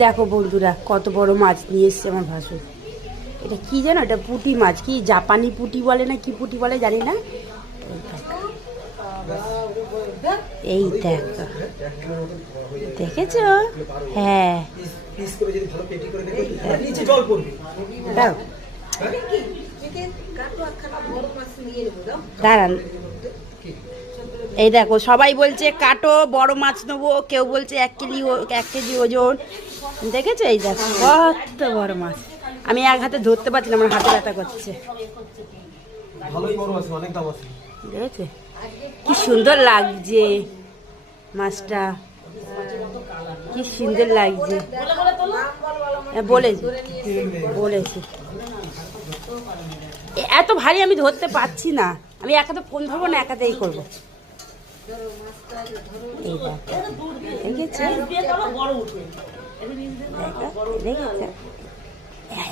দেখো বন্ধুরা কত বড় মাছ নিয়ে এসছে আমার ভাসুর। এটা কি জানো, এটা পুঁটি মাছ, কি জাপানি পুঁটি বলে না কি পুঁটি বলে জানি না। এই দেখো, দেখেছ? হ্যাঁ দাও, দাঁড়ান। এই দেখো সবাই বলছে কাটো, বড় মাছ নেবো, কেউ বলছে 1 কেজি ওজন। দেখেছো? এই দেখো কত বড় মাছ। আমি এক হাতে ধরতে পারছি না, আমার হাতে ব্যথা করছে। দেখেছো কি সুন্দর লাগছে মাছটা, কি সুন্দর লাগছে। বলেছি এত ভারী আমি ধরতে পারছি না। আমি এক হাতে ফোন ধরবো না, এক হাতে এই করবো। এই দেখেছে,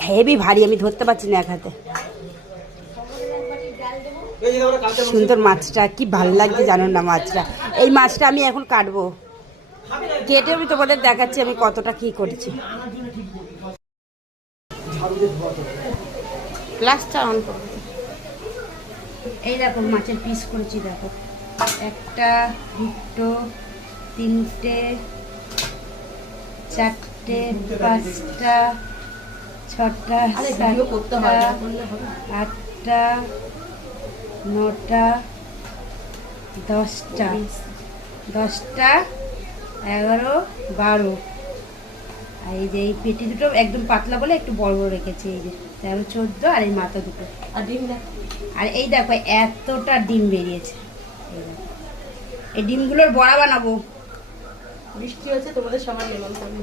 হেভি ভারী, আমি ধরতে পারছি না এক হাতে। সুন্দর মাছটা, কি ভালো লাগছে জানো না মাছটা। এই মাছটা আমি এখন কাটবো, কেটে আমি তোমাদের দেখাচ্ছি আমি কতটা কি করছি। গ্লাসটা অন করবো। এই দেখো মাছের পিস করেছি, দেখো 1টা 2টো 3টে 4টে 5টা 6টা 7টা 8টা 9টা 10টা 11 12। আর এই যে এই পেটি দুটো একদম পাতলা বলে একটু বড় বড় রেখেছি। এই যে 13 14 আর এই মাথা দুটো আর ডিম। আর এই দেখো এতটা ডিম বেরিয়েছে। এই ডিমগুলোর বড়া বানাবো। বৃষ্টি হচ্ছে, তোমাদের সবার নেমন্তন্ন।